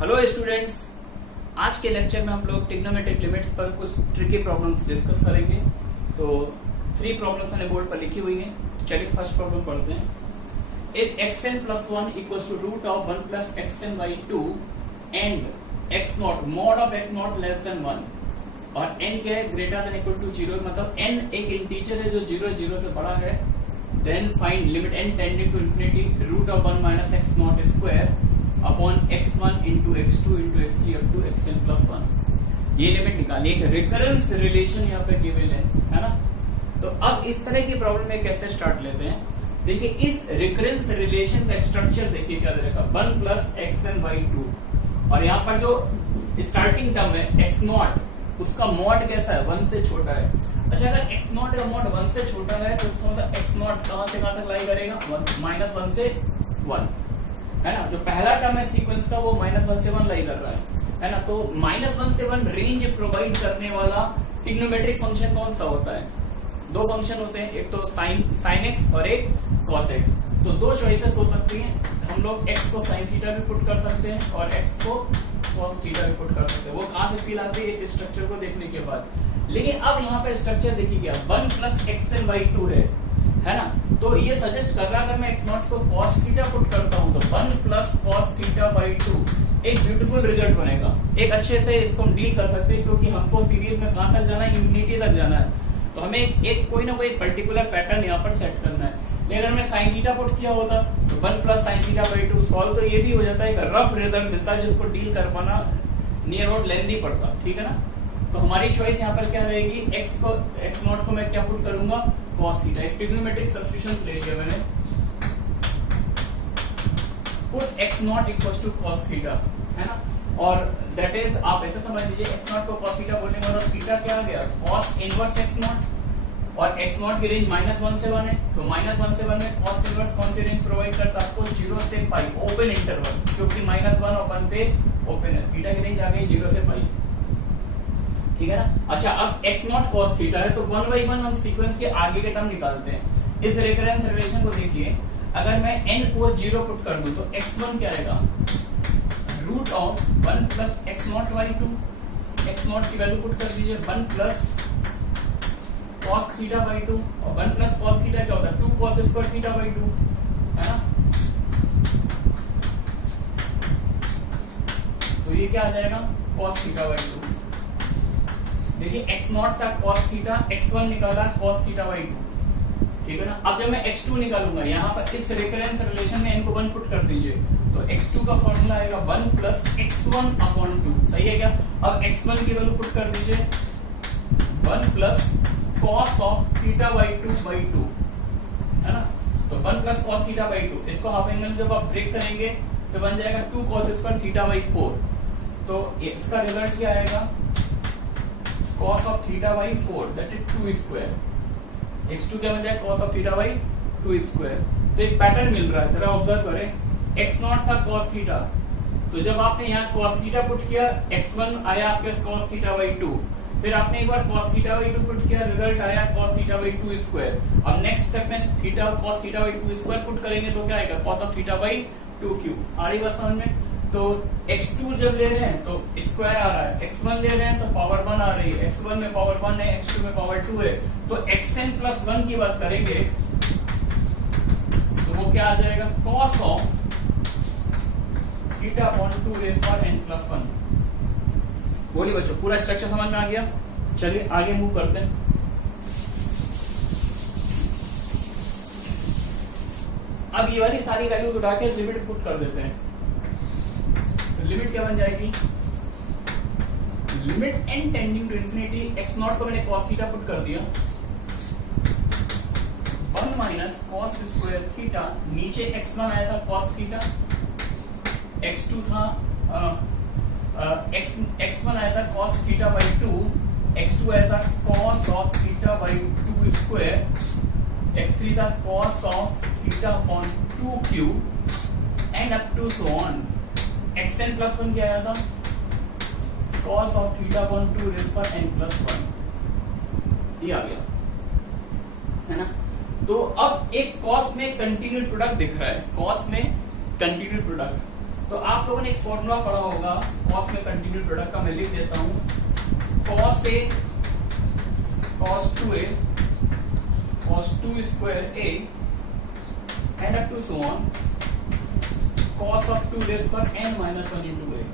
Hello students, आज के lecture में हम लोग ट्रिग्नोमेट्रिक लिमिट्स पर कुछ ट्रिकी प्रॉब्लम्स डिस्कस करेंगे। तो 3 प्रॉब्लम्स मैंने बोर्ड पर लिखी हुई हैं। चलिए फर्स्ट प्रॉब्लम पढ़ते हैं। If xn plus 1 equals to root of 1 plus xn by 2 and x naught mod of x naught less than 1 और n क्या है ग्रेटर देन इक्वल टू 0, मतलब n एक इंटीजर है जो 0 से बड़ा है, then find limit n tending to infinity root of 1 minus x not square upon x1 into x2 into x3 up to xn plus 1। ये लिमिट निकालिए। एक रिकरेंस रिलेशन यहाँ पे गिवन है ना। तो अब इस तरह की प्रॉब्लम में कैसे स्टार्ट लेते हैं, देखिए इस रिकरेंस रिलेशन का स्ट्रक्चर देखिए क्या रहेगा, 1 प्लस xn बाई 2 और यहाँ पर जो स्टार्टिंग टर्म है x नॉट, उसका मॉड कैसा है, 1 से छोटा है। अच्छा, अगर x नॉट का मॉड 1 से छोटा है तो इसका मतलब x नॉट कहां से कहां तक लाई करेगा, -1 से 1 है ना। जो पहला टर्म है सीक्वेंस का वो -1 से 1 लाई कर रहा है ना। तो -1 से 1 रेंज प्रोवाइड करने वाला ट्रिग्नोमेट्रिक फंक्शन कौन सा होता है? 2 फंक्शन होते हैं, एक तो sin x और एक cos x। तो 2 चॉइसेस हो सकती हैं। हम लोग x को sin थीटा भी पुट कर सकते हैं और x को cos थीटा भी पुट कर सकते हैं। वो कहां से फील आती है इस स्ट्रक्चर को देखने के बाद। लेकिन अब यहाँ पर स्ट्रक्चर देखिए क्या, 1 प्लस xn बाई 2 है ना। तो ये सजेस्ट कर रहा है अगर मैं x नॉट को cos थीटा पुट करता हूं तो 1 प्लस cos थीटा बाई 2 एक ब्यूटीफुल रिजल्ट बनेगा। एक अच्छे से इसको हम डील कर सकते हैं क्योंकि हमको सीरीज में कहां तक जाना है, इंफिनिटी तक जाना है। तो हमें एक कोई ना कोई पर्टिकुलर पैटर्न यहाँ पर सेट करना है। लेकिन अगर मैं sin थीटा पुट किया होता तो 1 plus sin theta by 2 solve, तो ये भी हो जाता है, एक रफ रिजल्ट मिलता है जिसको डील कर पाना नियर अबाउट लेंथी पड़ता, ठीक है ना। तो हमारी चॉइस यहाँ पर क्या रहेगी, x नॉट को मैं क्या पुट करूंगा, cos थीटा। एक ट्रिग्नोमेट्रिक सब्स्टिट्यूशन ले लिया मैंने, put x not equals to cos theta, है ना। और दैट इज, आप ऐसे समझ लीजिए x नॉट को cos थीटा बोलने का मतलब थीटा क्या आ गया, cos इनवर्स x नॉट, और x नॉट की रेंज -1 से 1 है। तो -1 से 1 में cos इनवर्स कौन सी रेंज प्रोवाइड करता है आपको, 0 से पाई, ओपन इंटरवल, क्योंकि -1 और 1 पे ओपन है। थीटा की रेंज आ गई 0 से पाई, ठीक है ना। अच्छा, अब x नॉट cos थीटा है तो 1 बाई 1 हम सीक्वेंस के आगे के टर्म निकालते हैं। इस रेकरेंस रिलेशन को देखिए, अगर मैं n को 0 पुट कर दूं तो x1 क्या आएगा, root of 1 plus x not by 2। x not की वैल्यू पुट कर दीजिए 1 प्लस cos थीटा बाई 2, और 1 प्लस cos थीटा क्या होता है, 2 cos स्क्वायर थीटा बाई 2, है ना। तो ये क्या आ जाएगा, cos थीटा बाई 2। देखिए x नॉट का cos थीटा, x1 निकाला cos थीटा बाई 2, ठीक है ना। अब जब मैं x2 निकालूंगा, यहाँ पर इस रेकरेंस रिलेशन में n को 1 पुट कर दीजिए तो x2 का फॉर्मूला आएगा 1 प्लस x1 अपॉन 2, सही है क्या। अब x1 की वैल्यू पुट कर दीजिए 1 plus cos of theta by 2 है ना। तो 1 प्लस cos थीटा बाई 2, इसको हाफ एंगल जब आप ब्रेक करेंगे तो बन जाएगा 2 cos स्क्वायर थीटा बाई 4। तो इसका रिजल्ट क्या आएगा, cos of theta by 4 that is 2 square. x2 क्या बन जाएगा, cos of theta by 2 square. तो एक पैटर्न मिल रहा है, जरा ऑब्जर्व करें। x नॉट था cos थीटा, तो जब आपने यहाँ cos थीटा पुट किया, x1 आया आपके cos थीटा बाई 2, फिर आपने एक बार cos थीटा बाई 2 पुट किया, रिजल्ट आया cos थीटा बाई 2 स्क्वायर। अब नेक्स्ट स्टेप में theta cos theta by 2 square put करेंगे तो क्या आएगा, cos of theta by 2 cube. आ रही बात समझ में। तो x2 जब ले रहे हैं तो स्क्वायर आ रहा है, x1 ले रहे हैं तो पावर 1 आ रही है, x1 में पावर 1 है, x2 में पावर 2 है। तो xn प्लस 1 की बात करेंगे तो वो क्या आ जाएगा, cos of theta upon 2 rays power n plus 1। बोलिए बच्चों, पूरा स्ट्रक्चर समझ में आ गया। चलिए आगे मूव करते हैं। अब ये वाली सारी वैल्यू उठा के लिमिट पुट कर देते हैं। लिमिट क्या बन जाएगी, limit n tending to infinity, x not को मैंने cos थीटा पुट कर दिया, 1 माइनस cos स्क्वायर थीटा, नीचे x1 आया था cos थीटा, x2 था x1 आया था cos थीटा बाई 2, x2 आया था cos of theta by 2 square, x3 था cos of theta upon 2 cube and up to so on. xn plus 1 क्या आया था, cos of theta upon 2 raise पर n प्लस 1, ये आ गया, है ना। तो अब एक cos में कंटिन्यूड प्रोडक्ट दिख रहा है, cos में कंटिन्यूड प्रोडक्ट, तो आप लोगों ने एक फॉर्मूला पढ़ा होगा कॉस में कंटिन्यूड प्रोडक्ट का, मैं लिख देता हूं, cos A cos 2A cos 2 square A and up to so on cos of 2 raised पर n minus 1 into A,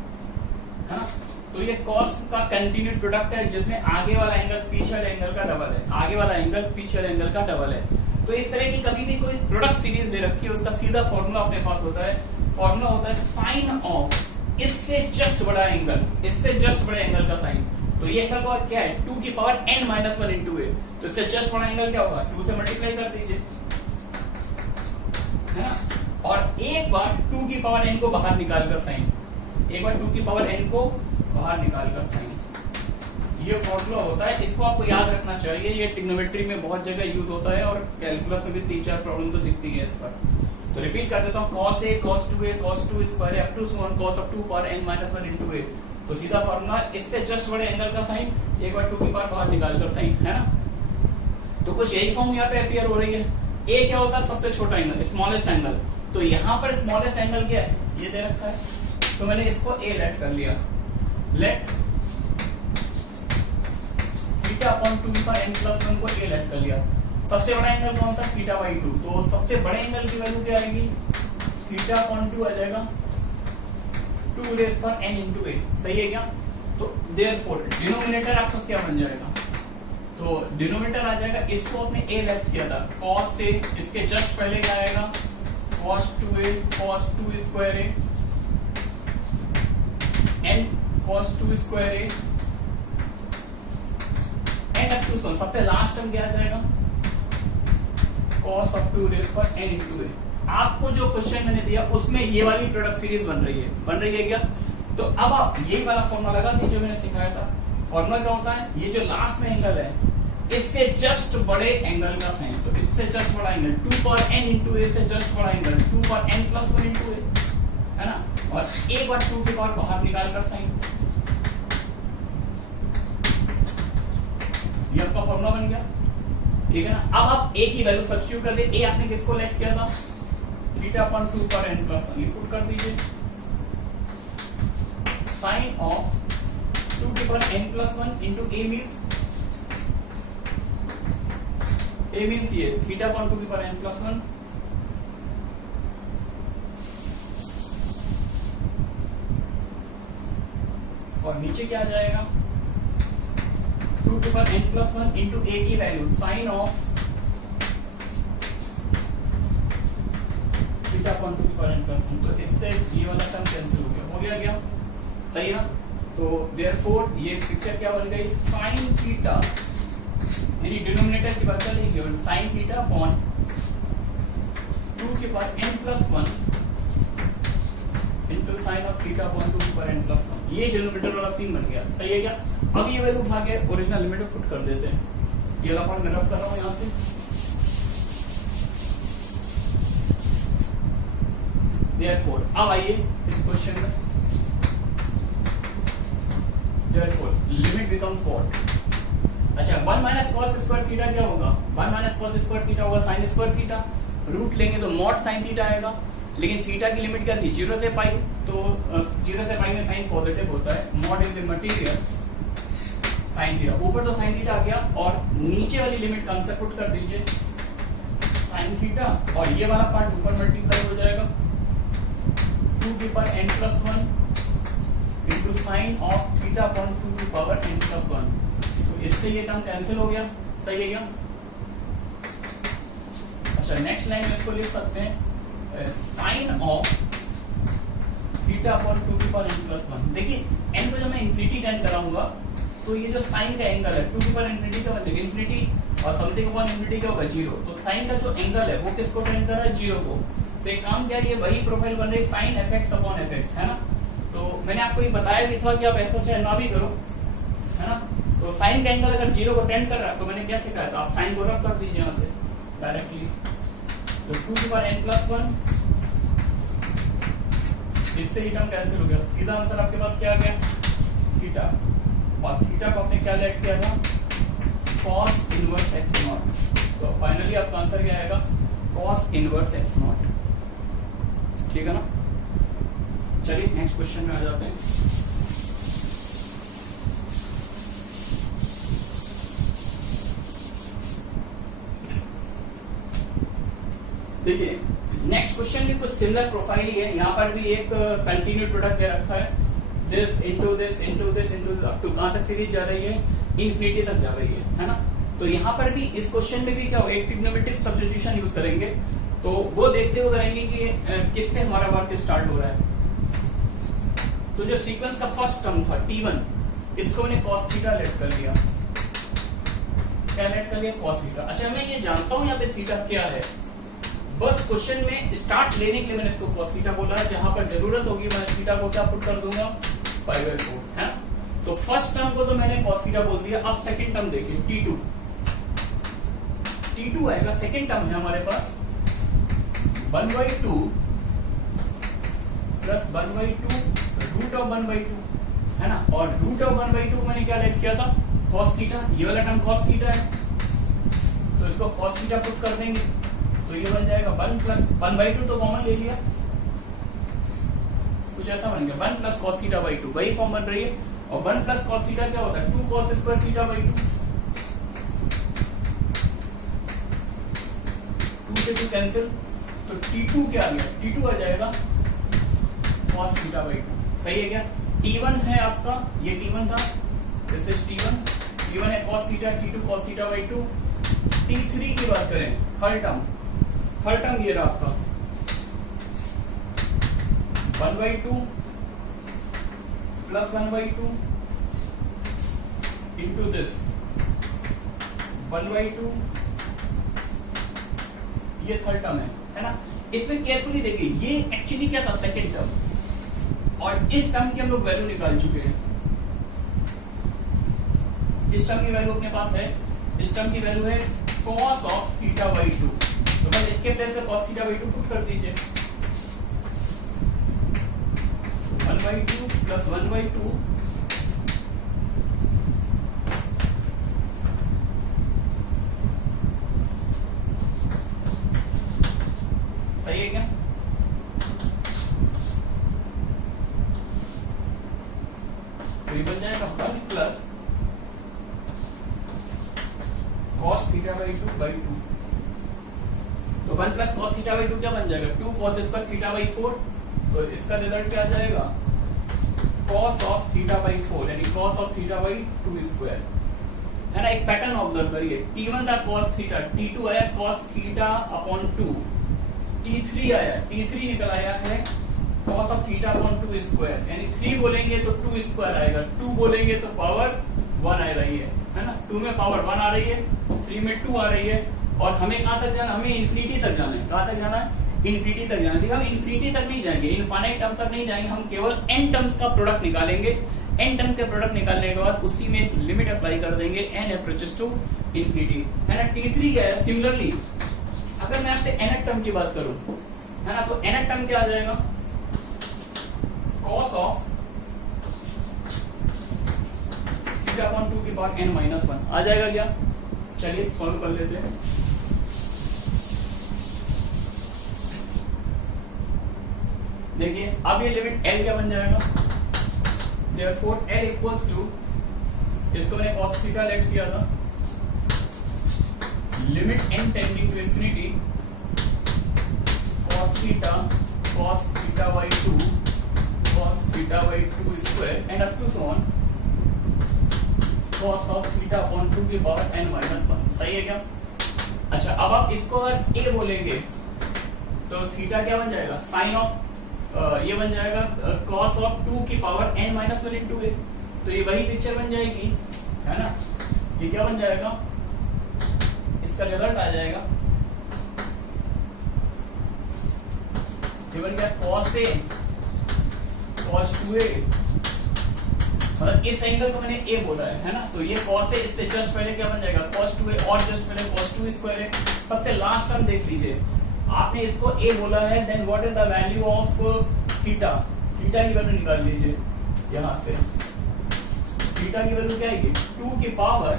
है ना। तो ये cos का कंटिन्यूड प्रोडक्ट है जिसमें आगे वाला एंगल पीछे वाले एंगल का डबल है, आगे वाला एंगल पीछे वाले एंगल का डबल है। तो इस तरह की कभी भी कोई प्रोडक्ट सीरीज दे रखी है, उसका सीधा फॉर्मूला अपने पास होता है, फॉर्मूला होता है साइन ऑफ इससे जस्ट बड़ा एंगल, इससे जस्ट बड़े एंगल का साइन। तो ये एंगल का क्या है, 2 की power n minus 1 into A, तो इससे जस्ट बड़ा एंगल क्या होगा, 2 से मल्टीप्लाई कर दीजिए, है ना। और एक बार 2 की पावर n को बाहर निकाल कर साइन, एक बार 2 की पावर n को बाहर निकाल कर साइन, ये फॉर्मूला होता है। इसको आपको याद रखना चाहिए, ये ट्रिग्नोमेट्री में बहुत जगह यूज होता है और कैलकुलस में भी 3-4 प्रॉब्लम तो दिखती है इस पर। तो रिपीट कर देता हूँ, cos A cos 2A cos 2 square up to cos of 2 power n minus 1 into A। तो सीधा फॉर्मूला इससे जस्ट बड़े एंगल का साइन, एक बार 2 की पावर बाहर निकाल कर साइन, है ना। तो कुछ यही फॉर्म यहाँ पे अपीयर हो रही है। A क्या होता है, सबसे छोटा एंगल, स्मॉलेस्ट एंगल। तो यहाँ पर स्मॉलेस्ट एंगल क्या है, ये दे रखा है, तो मैंने इसको A लेट कर लिया, लेट थीटा अपॉन 2 पर n प्लस 1 को A लेट कर लिया। सबसे बड़ा एंगल कौन सा, थीटा बाई 2, तो सबसे बड़े एंगल की वैल्यू क्या आएगी, थीटा अपॉन 2 आ जाएगा 2 रेज़ पर n इंटू ए, सही है क्या। तो देयरफॉर डिनोमिनेटर आपका क्या बन जाएगा, तो डिनोमिनेटर आ जाएगा, इसको आपने A लेट किया था, cos A, इसके जस्ट पहले क्या आएगा, cos 2A cos 2 square A n cos 2 square A and up to सबसे लास्ट टर्म क्या आ जाएगा, cos of 2 रेज़ पर n into a। आपको जो क्वेश्चन मैंने दिया उसमें ये वाली प्रोडक्ट सीरीज बन रही है क्या। तो अब आप यही वाला फॉर्मूला लगा दीजिए जो मैंने सिखाया था। फॉर्मूला क्या होता है, ये जो लास्ट में एंगल है इससे जस्ट बड़े एंगल का साइन, तो इससे जस्ट बड़ा एंगल 2 पर n into a से जस्ट बड़ा एंगल 2 पर n प्लस 1 into a, है ना। और एक बार 2 की पावर बाहर निकाल कर साइन, ये आपका फॉर्मूला बन गया, ठीक है ना। अब आप a की वैल्यू सब्स्टिट्यूट कर दे, a आपने किसको लेट किया था, थीटा अपॉन 2 पर n प्लस 1, ये पुट कर दीजिए, साइन ऑफ 2 की power n plus 1 into a means ये थीटा अपॉन 2 की पावर n प्लस 1 और नीचे क्या आ जाएगा, 2 की power n plus 1 into a की value sine of theta upon 2 की पावर n प्लस 1। तो इससे ये वाला टर्म कैंसिल हो गया क्या, सही है। तो देयरफॉर ये पिक्चर क्या बन गई, साइन थीटा, यानी डिनोमिनेटर की बात चलेगी, और साइन थीटा अपॉन 2 की power n plus 1 into sine of theta upon 2 की पावर n प्लस 1, ये डिनोमिनेटर वाला सीन बन गया, सही है क्या। अब ये वैल्यू उठा के ओरिजिनल लिमिट में पुट कर देते हैं, ये वाला पार्ट मैं रब कर रहा हूं यहां से। देयरफॉर अब आइए इस क्वेश्चन में, देयरफॉर लिमिट बिकम्स व्हाट, अच्छा 1 माइनस कॉस स्क्वायर थीटा क्या होगा, 1 माइनस कॉस स्क्वायर थीटा होगा साइन स्क्वायर थीटा, रूट लेंगे तो मॉड साइन थीटा आएगा। लेकिन थीटा की लिमिट क्या थी, 0 से पाई, तो 0 से पाई में साइन पॉजिटिव होता है, mod is the material sine theta, ऊपर तो साइन थीटा आ गया और नीचे वाली लिमिट कौन से पुट कर दीजिए, साइन थीटा, और ये वाला पार्ट ऊपर मल्टीप्लाई हो जाएगा 2 की power n plus 1 into sine of theta upon 2 की पावर n प्लस 1। तो इससे ये टर्म कैंसिल हो गया, सही है क्या। अच्छा नेक्स्ट लाइन में इसको लिख सकते हैं साइन ऑफ थीटा अपॉन 2 की पावर n प्लस 1। देखिए n को जब मैं इंफिनिटी टेंड कराऊंगा तो ये जो साइन का एंगल है 2 की पावर इंफिनिटी का मतलब इंफिनिटी और समथिंग अपॉन इंफिनिटी का होगा 0, तो साइन का जो एंगल है वो किसको टेंड कर रहा है, 0 को। तो एक काम क्या है, ये वही प्रोफाइल बन रही है साइन fx अपॉन fx, है ना। तो मैंने आपको ये बताया भी था कि आप ऐसा चाहे ना भी करो, है ना। तो साइन का एंगल अगर 0 को टेंड कर रहा है तो मैंने क्या सिखाया था, आप साइन को रब कर दीजिए यहां से डायरेक्टली, तो 2 की पावर n प्लस 1, इससे ही टर्म कैंसिल हो गया, सीधा आंसर आपके पास क्या आ गया, थीटा। और थीटा को आपने क्या लेट किया था, cos इनवर्स x नॉट। तो फाइनली आपका आंसर क्या आएगा, cos इनवर्स x नॉट, ठीक है ना। चलिए नेक्स्ट क्वेश्चन में आ जाते हैं। देखिए नेक्स्ट क्वेश्चन भी कुछ सिमिलर प्रोफाइल ही है। यहाँ पर भी एक कंटिन्यू प्रोडक्ट दे रखा है, this into this into this into up to कहां तक सीरीज जा रही है, इन्फिनिटी तक जा रही है ना। तो यहाँ पर भी इस क्वेश्चन में भी क्या हो, एक ट्रिग्नोमेट्रिक सब्स्टिट्यूशन यूज करेंगे। तो वो देखते हुए करेंगे कि किससे हमारा वर्क स्टार्ट हो रहा है। तो जो सीक्वेंस का फर्स्ट टर्म था T1, इसको मैंने cos थीटा लेट कर लिया। क्या लेट कर लिया? cos theta. अच्छा मैं ये जानता हूं यहाँ पे थीटा क्या है, बस क्वेश्चन में स्टार्ट लेने के लिए मैंने इसको cos थीटा बोला है। जहां पर जरूरत होगी मैं थीटा को क्या पुट कर दूंगा, π/4 है। तो फर्स्ट टर्म को तो मैंने cos थीटा बोल दिया। अब सेकंड टर्म देखिए T2 आएगा। सेकंड टर्म है हमारे पास 1/2 प्लस 1/2 रूट ऑफ 1/2 है ना। और रूट ऑफ 1/2 मैंने क्या लेट किया था, cos थीटा। ये वाला टर्म cos थीटा है, तो इसको cos थीटा पुट कर देंगे तो ये बन जाएगा 1 प्लस 1/2 तो कॉमन ले लिया, कुछ ऐसा बन गया 1 प्लस cos थीटा बाई 2, वही फॉर्म बन रही है। और 1 प्लस cos थीटा क्या होता है, 2 cos स्क्वायर थीटा बाई 2, 2 से 2 कैंसिल, तो T2 क्या आ गया, T2 आ जाएगा cos थीटा बाई 2। सही है क्या? T1 है आपका, ये T1 था, दिस इज T1 है cos theta, T2 cos theta by 2। T3 की बात करें, थर्ड टर्म ये रहा आपका 1/2 प्लस 1/2 इंटू दिस 1/2, ये थर्ड टर्म है ना। इसमें केयरफुली देखिए, ये एक्चुअली क्या था, सेकंड टर्म, और इस टर्म की हम लोग वैल्यू निकाल चुके हैं। इस टर्म की वैल्यू अपने पास है, इस टर्म की वैल्यू है cos ऑफ थीटा बाई 2। तो बस इसके प्लेस पे cos थीटा बाई 2 पुट कर दीजिए, 1/2 प्लस 1/2 सही है क्या? तो ये बन जाएगा 1 प्लस cos थीटा बाई 2 तो 1 प्लस cos थीटा बाई 2 क्या बन जाएगा, 2 cos स्क्वायर थीटा बाई 4। तो इसका रिजल्ट क्या आ जाएगा, cos ऑफ थीटा बाई 4 यानी cos of theta by 2 square है ना। एक पैटर्न ऑब्जर्व करिए, T1 था cos थीटा, T2 आया cos थीटा अपॉन 2, T3 आया, T3 निकल आया है cos of theta upon 2 square, यानी 3 बोलेंगे तो 2 स्क्वायर आएगा, 2 बोलेंगे तो पावर 1 आ रही है ना। 2 में पावर 1 आ रही है, 3 में 2 आ रही है। और हमें कहां तक जाना, हमें इन्फिनिटी तक जाना है। कहां तक जाना है, इन्फिनिटी तक जाना है। हम इन्फिनिटी तक नहीं जाएंगे, इनफाइनाइट टर्म तक नहीं जाएंगे, हम केवल n टर्म्स का प्रोडक्ट निकालेंगे। n टर्म के प्रोडक्ट निकालने के बाद उसी में एक लिमिट अप्लाई कर देंगे, n अप्रोचेस टू इन्फिनिटी है ना। T3 क्या है, सिमिलरली अगर मैं आपसे nth टर्म की बात करूं है ना, तो nth टर्म क्या आ जाएगा, cos ऑफ थीटा अपॉन 2 की पावर n-1 आ जाएगा क्या? चलिए सॉल्व कर लेते हैं। देखिए अब ये लिमिट L क्या बन जाएगा, therefore L इक्वल्स टू, इसको मैंने cos थीटा लेट किया था, limit n tending to infinity cos theta by 2 cos theta by 2 square and up to so on cos of theta upon 2 की पावर n-1। सही है क्या? अच्छा अब आप इसको अगर a बोलेंगे तो थीटा क्या बन जाएगा, साइन ऑफ ये बन जाएगा cos ऑफ 2 की पावर n-1 इंटू a। तो ये वही पिक्चर बन जाएगी है ना। ये क्या बन जाएगा, इसका रिजल्ट आ जाएगा, ये बन गया cos a cos 2a, मतलब इस एंगल को मैंने a बोला है ना। तो ये cos a, इससे जस्ट पहले क्या बन जाएगा cos 2a और जस्ट पहले cos 2 स्क्वायर है। सबसे लास्ट टर्म देख लीजिए, आपने इसको a बोला है, then what is the value of theta, theta की वैल्यू निकाल लीजिए यहां से। थीटा की वैल्यू क्या आएगी, 2 की पावर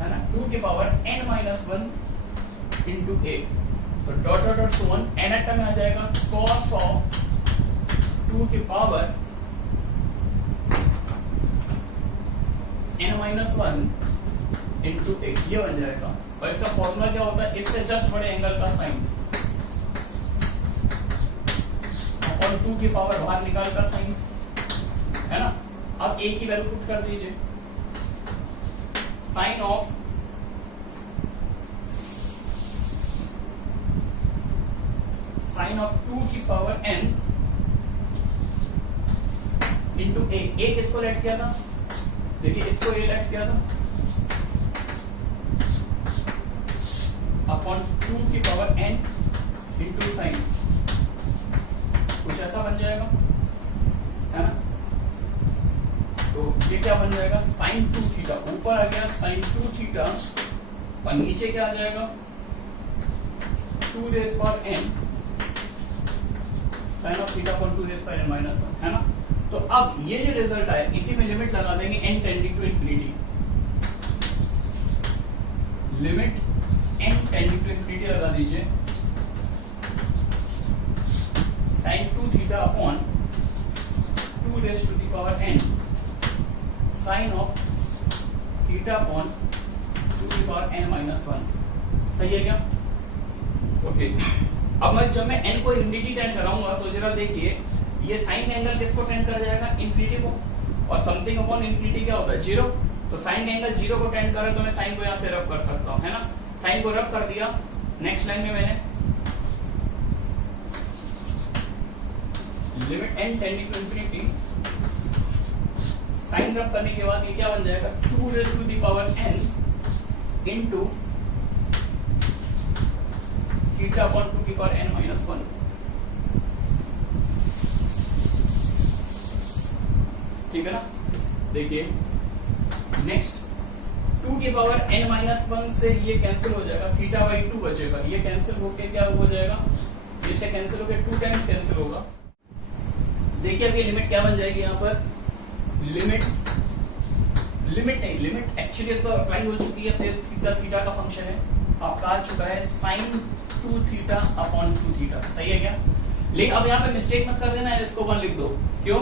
है ना, 2 की पावर n-1 इंटू ए, तो dot dot dot so on, एन एट में आ जाएगा कॉस ऑफ 2 की पावर n-1 इंटू ए, ये बन जाएगा। और इसका फॉर्मूला क्या होता है, इससे जस्ट बड़े एंगल का साइन और 2 की पावर बाहर निकाल कर साइन, है ना। अब ए की वैल्यू पुट कर दीजिए, साइन ऑफ साइन ऑफ 2 की पावर n इंटू ए, किसको लेट किया था, देखिए इसको ए लेट किया था, अपॉन 2 की पावर n इंटू साइन, कुछ ऐसा बन जाएगा, है ना। तो ये क्या बन जाएगा, साइन 2 थीटा, ऊपर आ गया साइन 2 थीटा और नीचे क्या आ जाएगा 2 raise power n sine of theta upon 2 raise power n minus 1, है ना। तो अब ये जो रिजल्ट आया इसी में लिमिट लगा देंगे n tending to infinity, limit n tending to infinity लगा दीजिए, sine 2 theta upon 2 raise to the power n sine of theta upon 2 की पावर n माइनस 1, सही है क्या। ओके, अब मैं जब मैं n को इंफिनिटी टेंड कराऊंगा तो जरा देखिए ये साइन एंगल किसको टेंड कर जाएगा, इंफिनिटी को, और समथिंग अपॉन इंफिनिटी क्या होता है, 0। तो साइन एंगल 0 को टेंड करे तो मैं साइन को यहां से रब कर सकता हूं, है ना। साइन को रब कर दिया, नेक्स्ट लाइन में मैंने limit n tending to infinity, sine rub करने के बाद ये क्या बन जाएगा 2 raise to the power n into theta upon 2 की पावर n माइनस 1, ठीक है ना। देखिए नेक्स्ट 2 की पावर n माइनस 1 से ये कैंसिल हो जाएगा, थीटा बाई 2 बचेगा, ये कैंसिल होके क्या हो जाएगा, इससे कैंसिल होके 2 टाइम्स कैंसिल होगा। देखिए अब ये लिमिट क्या बन जाएगी, यहाँ पर लिमिट एक्चुअली तो अप्लाई हो चुकी है, थीटा का फंक्शन है, आपका आ चुका है साइन 2 थीटा अपॉन 2 थीटा, सही है क्या। लेकिन अब यहाँ पे मिस्टेक मत कर देना यार, इसको 1 लिख दो, क्यों,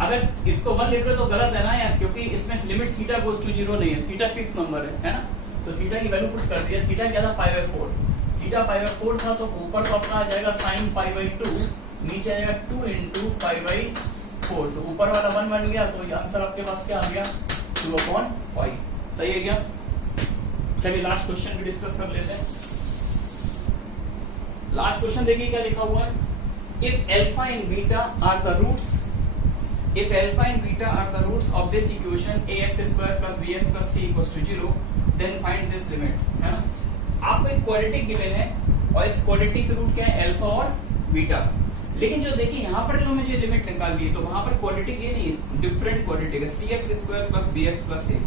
अगर इसको 1 लिख रहे हो तो गलत है ना यार, क्योंकि इसमें लिमिट थीटा गोज टू 0 नहीं है, थीटा फिक्स नंबर है ना। तो थीटा की वैल्यू पुट कर दिया, थीटा क्या था π/4, थीटा π/4 था, तो ऊपर तो अपना आ जाएगा साइन π/2, नीचे आएगा 2 इंटू π/4, तो ऊपर वाला 1 बन गया, तो ये आंसर आपके पास क्या आ गया 2/π, सही है क्या। चलिए लास्ट क्वेश्चन भी डिस्कस कर लेते हैं। लास्ट क्वेश्चन देखिए क्या लिखा हुआ है, if alpha and beta are the roots, if alpha and beta are the roots of this equation ax square plus bx plus c equals to 0, then find this limit, है ना। आपको एक quadratic given है और इस quadratic के root क्या है अल्फा और बीटा, लेकिन जो देखिए यहाँ पर जो मुझे लिमिट निकालनी है तो वहां पर क्वाड्रेटिक ये नहीं है, डिफरेंट क्वाड्रेटिक है cx square plus bx plus c,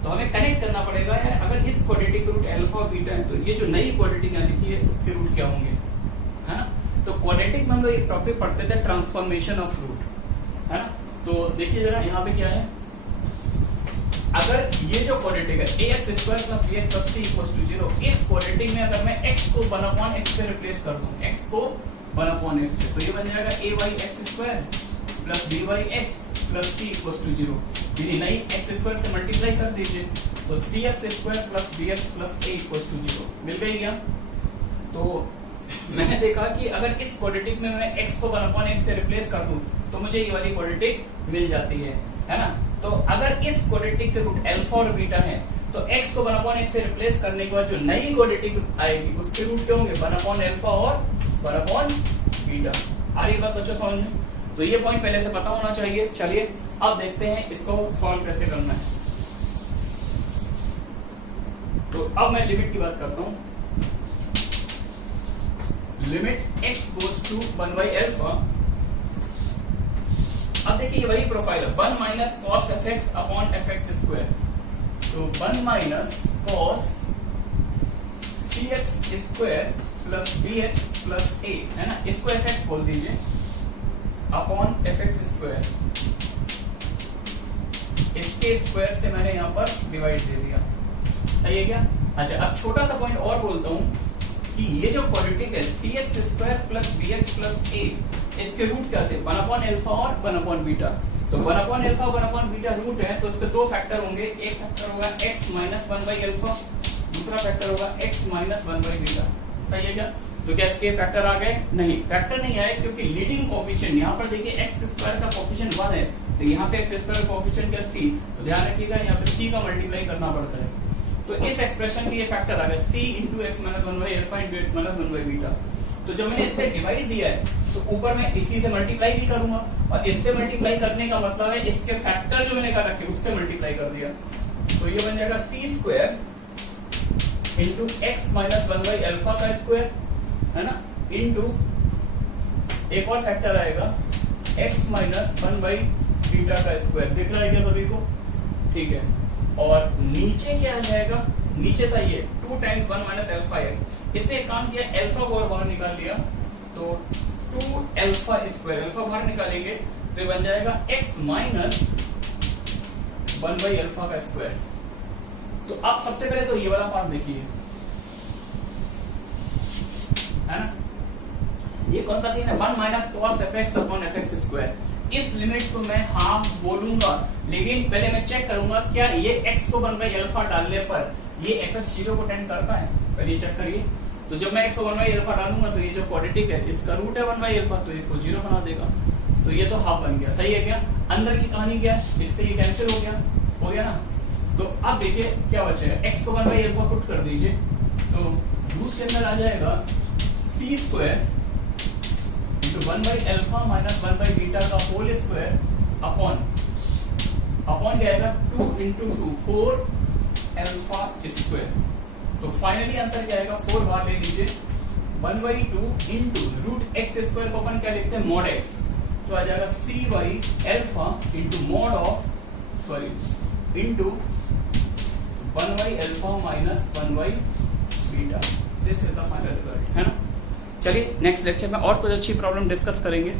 तो हमें कनेक्ट करना पड़ेगा यार, अगर इस क्वाड्रेटिक रूट अल्फा और बीटा है तो ये जो नई क्वाड्रेटिक यहाँ लिखी है उसके रूट क्या होंगे, है ना। तो क्वाड्रेटिक में हम लोग एक टॉपिक पढ़ते थे ट्रांसफॉर्मेशन ऑफ रूट, है ना। तो देखिए जरा यहाँ पे क्या है, अगर ये जो क्वाड्रेटिक है ax square plus bx plus c equals to 0, इस क्वाड्रेटिक में अगर मैं x को 1/x से रिप्लेस कर दूं, x को 1/x से, तो ये बन जाएगा a/x square plus b/x plus c equals to 0, यानी नई x स्क्वायर से मल्टीप्लाई कर दीजिए, तो cx square plus bx plus a equals to 0 मिल गई क्या। तो मैंने देखा कि अगर इस क्वाड्रेटिक में मैं x को 1/x से रिप्लेस कर दूं तो मुझे ये वाली क्वाड्रेटिक मिल जाती है ना। तो अगर इस क्वाड्रेटिक के रूट अल्फा और बीटा है तो x को 1/x से रिप्लेस करने के बाद जो नई क्वाड्रेटिक आएगी उसके रूट क्या होंगे 1/अल्फा और 1/बीटा। आ रही बात बच्चों समझ में, तो ये पॉइंट पहले से पता होना चाहिए। चलिए अब देखते हैं इसको सॉल्व कैसे करना है। तो अब मैं लिमिट की बात करता हूं, लिमिट x गोज टू 1/अल्फा। अब देखिए वही प्रोफाइल है, 1 minus cos fx upon fx square, तो 1 minus cos cx square plus bx plus a, है ना, इसको fx बोल दीजिए अपॉन fx स्क्वायर, इसके स्क्वायर से मैंने यहां पर डिवाइड दे दिया, सही है क्या। अच्छा अब छोटा सा पॉइंट और बोलता हूं, कि ये जो क्वाड्रेटिक है cx square plus bx plus a, इसके रूट क्या थे 1 अपॉन अल्फा और 1 अपॉन बीटा। तो 1 upon alpha 1 upon beta root है, तो इसके दो फैक्टर होंगे, एक फैक्टर होगा x माइनस 1 बाई अल्फा, दूसरा फैक्टर होगा x माइनस 1 बाई बीटा। सही है क्या? तो क्या इसके फैक्टर आ गए? नहीं, फैक्टर नहीं आए क्योंकि लीडिंग कोएफिशिएंट यहाँ पर देखिए x स्क्वायर का कोएफिशिएंट 1 है, तो यहाँ पे x स्क्वायर का कोएफिशिएंट क्या c, तो ध्यान रखिएगा यहाँ पे c का मल्टीप्लाई करना पड़ता है। तो इस एक्सप्रेशन के ये फैक्टर आ गए c into x minus 1 by alpha into x minus 1 by beta. तो जब मैंने इससे डिवाइड दिया है तो ऊपर मैं इसी से मल्टीप्लाई भी करूंगा, और इससे मल्टीप्लाई करने का मतलब है इसके फैक्टर जो मैंने कर रखे उससे मल्टीप्लाई कर दिया। तो ये बन जाएगा c square into x minus 1 by alpha का स्क्वायर, है ना, इंटू एक और फैक्टर आएगा x माइनस 1 बाई बीटा का स्क्वायर। दिख रहा है क्या सभी को? ठीक है। और नीचे क्या आ जाएगा? नीचे था ये 2 टाइम्स 1 माइनस अल्फा एक्स। इसने एक काम किया, अल्फा को और बाहर निकाल लिया, तो 2 अल्फा स्क्वायर, अल्फा बाहर निकालेंगे तो ये बन जाएगा x माइनस 1 बाई अल्फा का स्क्वायर। तो अब सबसे पहले तो ये वाला पार्ट देखिए, है ना, ये कौन सा सीन है? 1 minus cos F x upon F x square. इस लिमिट को मैं हाफ बोलूंगा, लेकिन पहले मैं चेक करूंगा क्या ये x को 1 बाई अल्फा डालने पर ये एफ एक्स 0 को टेंड करता है, पहले चेक करिए। तो जब मैं x को 1 बाई अल्फा डालूंगा तो ये जो क्वाड्रेटिक है इसका रूट है 1 बाई अल्फा, तो इसको 0 बना देगा। तो ये तो हाफ बन गया। सही है क्या? अंदर की कहानी क्या है, इससे ये कैंसिल हो गया ना। तो अब देखिए क्या बचेगा, x को 1 बाई अल्फा पुट कर दीजिए, तो रूट के अंदर आ जाएगा c square into 1 by alpha minus 1 by beta का होल स्क्वायर अपॉन क्या आएगा 2 इंटू 2 4 अल्फा स्क्वायर। तो फाइनली आंसर क्या आएगा, 4 बाहर ले लीजिए, 1 by 2 into root x square को अपन क्या लिखते हैं, मॉड एक्स, तो आ जाएगा c by alpha into mod of into 1 by alpha minus 1 by beta. This is the final result, है ना। चलिए नेक्स्ट लेक्चर में और कुछ अच्छी प्रॉब्लम डिस्कस करेंगे।